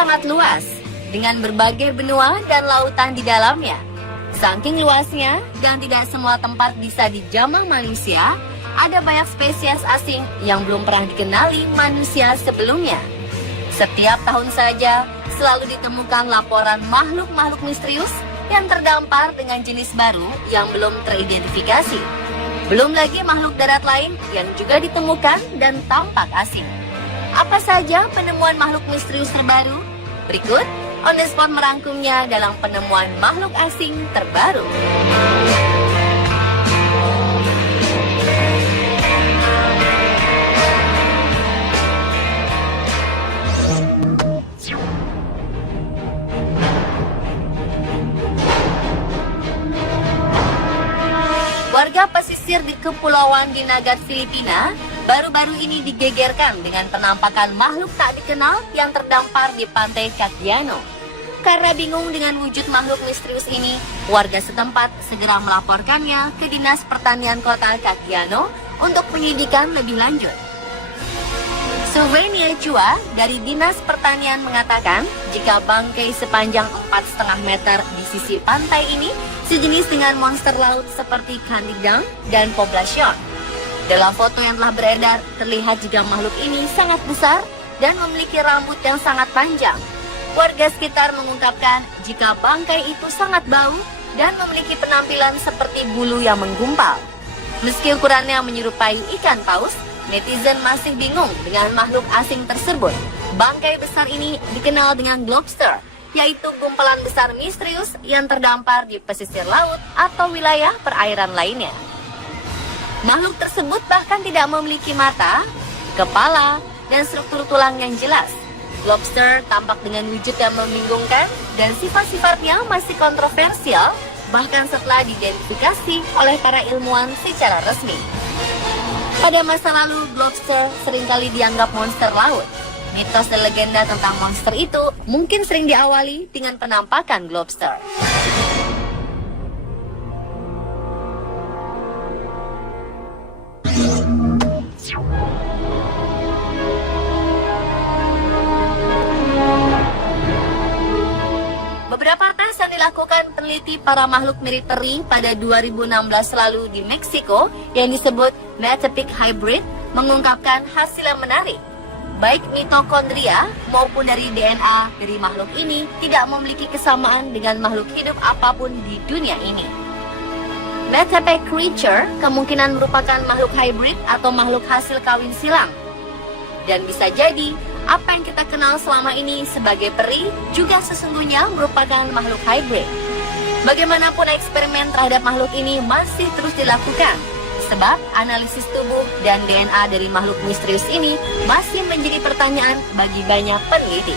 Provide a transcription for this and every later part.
sangat luas, dengan berbagai benua dan lautan di dalamnya. Saking luasnya dan tidak semua tempat bisa dijamah manusia, ada banyak spesies asing yang belum pernah dikenali manusia sebelumnya. Setiap tahun saja, selalu ditemukan laporan makhluk-makhluk misterius yang terdampar dengan jenis baru yang belum teridentifikasi. Belum lagi makhluk darat lain yang juga ditemukan dan tampak asing. Apa saja penemuan makhluk misterius terbaru? Berikut On The Spot merangkumnya dalam penemuan makhluk asing terbaru. Warga pesisir di Kepulauan Dinagat, Filipina, baru-baru ini digegerkan dengan penampakan makhluk tak dikenal yang terdampar di pantai Cagdiano. Karena bingung dengan wujud makhluk misterius ini, warga setempat segera melaporkannya ke Dinas Pertanian Kota Cagdiano untuk penyidikan lebih lanjut. Sylvania Chua dari Dinas Pertanian mengatakan, jika bangkai sepanjang 4,5 meter di sisi pantai ini sejenis dengan monster laut seperti Candidan dan Poblacion. Dalam foto yang telah beredar, terlihat jika makhluk ini sangat besar dan memiliki rambut yang sangat panjang. Warga sekitar mengungkapkan jika bangkai itu sangat bau dan memiliki penampilan seperti bulu yang menggumpal. Meski ukurannya menyerupai ikan paus, netizen masih bingung dengan makhluk asing tersebut. Bangkai besar ini dikenal dengan globster, yaitu gumpalan besar misterius yang terdampar di pesisir laut atau wilayah perairan lainnya. Makhluk tersebut bahkan tidak memiliki mata, kepala, dan struktur tulang yang jelas. Lobster tampak dengan wujud yang membingungkan dan sifat-sifatnya masih kontroversial bahkan setelah diidentifikasi oleh para ilmuwan secara resmi. Pada masa lalu, lobster seringkali dianggap monster laut. Mitos dan legenda tentang monster itu mungkin sering diawali dengan penampakan lobster. Beberapa tes yang dilakukan peneliti para makhluk mirip peri pada 2016 lalu di Meksiko yang disebut Metapic Hybrid mengungkapkan hasil yang menarik. Baik mitokondria maupun dari DNA dari makhluk ini tidak memiliki kesamaan dengan makhluk hidup apapun di dunia ini. Metapic creature kemungkinan merupakan makhluk hybrid atau makhluk hasil kawin silang. Dan bisa jadi, apa yang kita kenal selama ini sebagai peri juga sesungguhnya merupakan makhluk hybrid. Bagaimanapun eksperimen terhadap makhluk ini masih terus dilakukan, sebab analisis tubuh dan DNA dari makhluk misterius ini masih menjadi pertanyaan bagi banyak peneliti.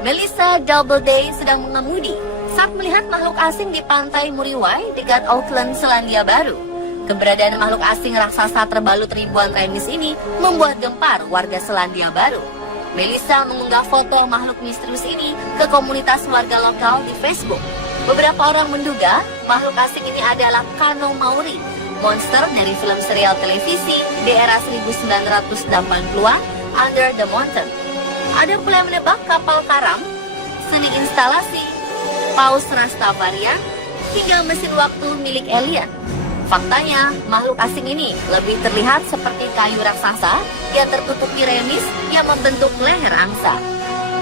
Melissa Doubleday sedang mengemudi saat melihat makhluk asing di pantai Muriwai dekat Auckland, Selandia Baru. Keberadaan makhluk asing raksasa terbalut ribuan remis ini membuat gempar warga Selandia Baru. Melissa mengunggah foto makhluk misterius ini ke komunitas warga lokal di Facebook. Beberapa orang menduga makhluk asing ini adalah Kano Maori, monster dari film serial televisi di era 1980-an Under the Mountain. Ada pula yang menebak kapal karam, seni instalasi, paus Rastafarian, hingga mesin waktu milik alien. Faktanya, makhluk asing ini lebih terlihat seperti kayu raksasa yang tertutupi remis yang membentuk leher angsa.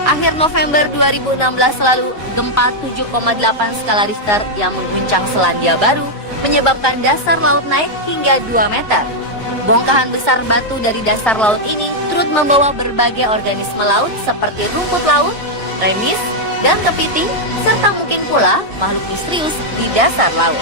Akhir November 2016 lalu, gempa 7,8 skala Richter yang mengguncang Selandia Baru menyebabkan dasar laut naik hingga 2 meter. Bongkahan besar batu dari dasar laut ini turut membawa berbagai organisme laut seperti rumput laut, remis, dan kepiting, serta mungkin pula makhluk misterius di dasar laut.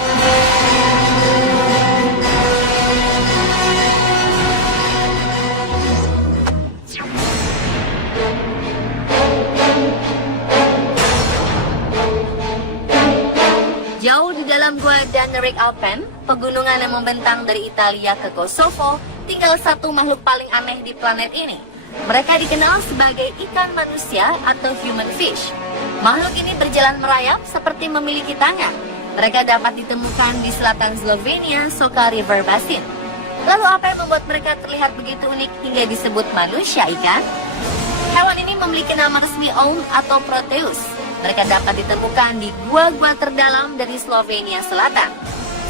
Jauh di dalam gua Dannerik Alpen, pegunungan yang membentang dari Italia ke Kosovo, tinggal satu makhluk paling aneh di planet ini. Mereka dikenal sebagai ikan manusia atau human fish. Makhluk ini berjalan merayap seperti memiliki tangan. Mereka dapat ditemukan di selatan Slovenia, Soka River Basin. Lalu apa yang membuat mereka terlihat begitu unik hingga disebut manusia ikan? Hewan ini memiliki nama resmi Oum atau Proteus. Mereka dapat ditemukan di gua-gua terdalam dari Slovenia Selatan.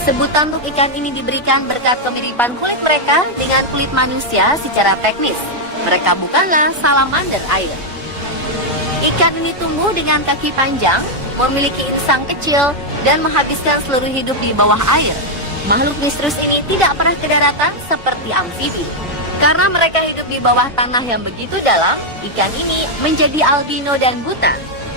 Sebutan untuk ikan ini diberikan berkat kemiripan kulit mereka dengan kulit manusia secara teknis. Mereka bukanlah salamander air. Ikan ini tumbuh dengan kaki panjang, memiliki insang kecil, dan menghabiskan seluruh hidup di bawah air. Makhluk misterius ini tidak pernah ke daratan seperti amfibi. Karena mereka hidup di bawah tanah yang begitu dalam, ikan ini menjadi albino dan buta.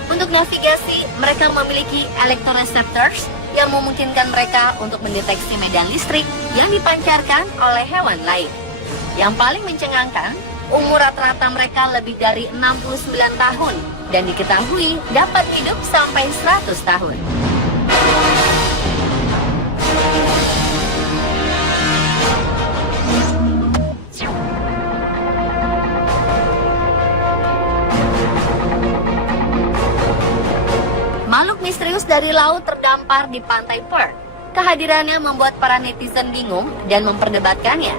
Untuk navigasi, mereka memiliki electroreceptors yang memungkinkan mereka untuk mendeteksi medan listrik yang dipancarkan oleh hewan lain. Yang paling mencengangkan, umur rata-rata mereka lebih dari 69 tahun dan diketahui dapat hidup sampai 100 tahun. Makhluk misterius dari laut terdampar di pantai Perth. Kehadirannya membuat para netizen bingung dan memperdebatkannya.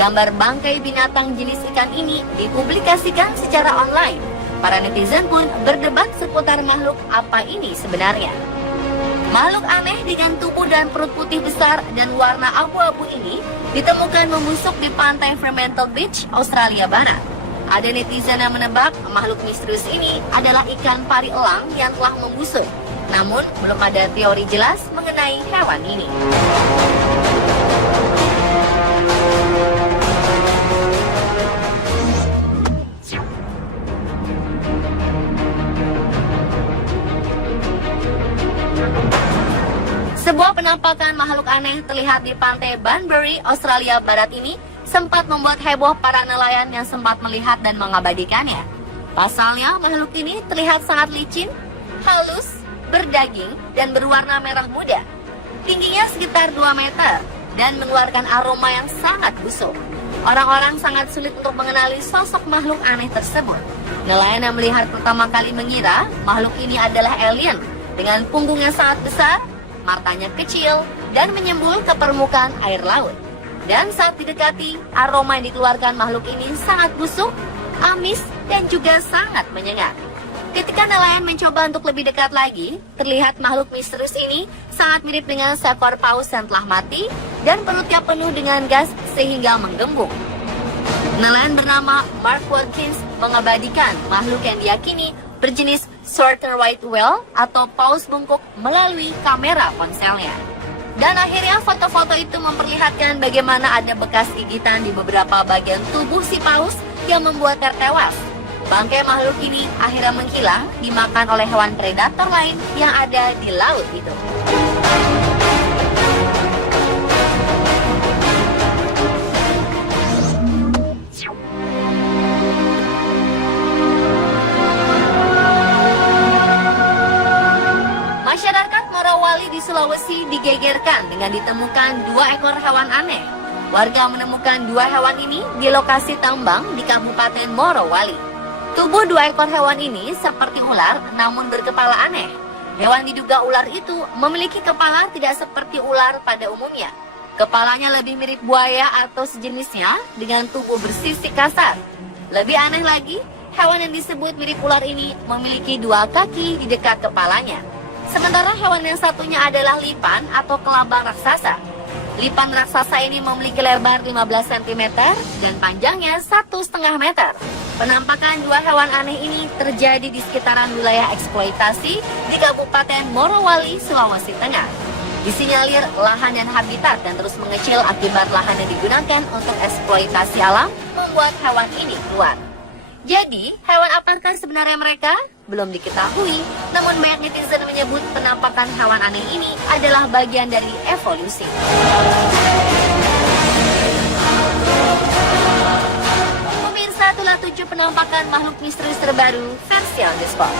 Gambar bangkai binatang jenis ikan ini dipublikasikan secara online. Para netizen pun berdebat seputar makhluk apa ini sebenarnya. Makhluk aneh dengan tubuh dan perut putih besar dan warna abu-abu ini ditemukan membusuk di pantai Fremantle Beach, Australia Barat. Ada netizen yang menebak makhluk misterius ini adalah ikan pari elang yang telah membusuk. Namun, belum ada teori jelas mengenai hewan ini. Sebuah penampakan makhluk aneh terlihat di pantai Banbury, Australia Barat ini sempat membuat heboh para nelayan yang sempat melihat dan mengabadikannya. Pasalnya, makhluk ini terlihat sangat licin, halus, berdaging, dan berwarna merah muda. Tingginya sekitar 2 meter dan mengeluarkan aroma yang sangat busuk. Orang-orang sangat sulit untuk mengenali sosok makhluk aneh tersebut. Nelayan yang melihat pertama kali mengira makhluk ini adalah alien dengan punggung yang sangat besar, matanya kecil, dan menyembul ke permukaan air laut. Dan saat didekati, aroma yang dikeluarkan makhluk ini sangat busuk, amis, dan juga sangat menyengat. Ketika nelayan mencoba untuk lebih dekat lagi, terlihat makhluk misterius ini sangat mirip dengan seekor paus yang telah mati dan perutnya penuh dengan gas sehingga menggembung. Nelayan bernama Mark Watkins mengabadikan makhluk yang diyakini berjenis Southern White Whale atau paus bungkuk melalui kamera ponselnya. Dan akhirnya foto-foto itu memperlihatkan bagaimana ada bekas gigitan di beberapa bagian tubuh si paus yang membuatnya tewas. Bangkai makhluk ini akhirnya menghilang dimakan oleh hewan predator lain yang ada di laut itu. Masyarakat Morowali di Sulawesi digegerkan dengan ditemukan 2 ekor hewan aneh. Warga menemukan 2 hewan ini di lokasi tambang di Kabupaten Morowali. Tubuh 2 ekor hewan ini seperti ular namun berkepala aneh. Hewan diduga ular itu memiliki kepala tidak seperti ular pada umumnya. Kepalanya lebih mirip buaya atau sejenisnya dengan tubuh bersisik kasar. Lebih aneh lagi, hewan yang disebut mirip ular ini memiliki 2 kaki di dekat kepalanya. Sementara hewan yang satunya adalah lipan atau kelabang raksasa. Lipan raksasa ini memiliki lebar 15 cm dan panjangnya 1,5 meter. Penampakan 2 hewan aneh ini terjadi di sekitaran wilayah eksploitasi di Kabupaten Morowali, Sulawesi Tengah. Disinyalir lahan dan habitat dan terus mengecil akibat lahan yang digunakan untuk eksploitasi alam membuat hewan ini keluar. Jadi, hewan apakah sebenarnya mereka? Belum diketahui, namun banyak netizen menyebut penampakan hewan aneh ini adalah bagian dari evolusi. Pemirsa, itulah 7 penampakan makhluk misterius terbaru versi On The Spot.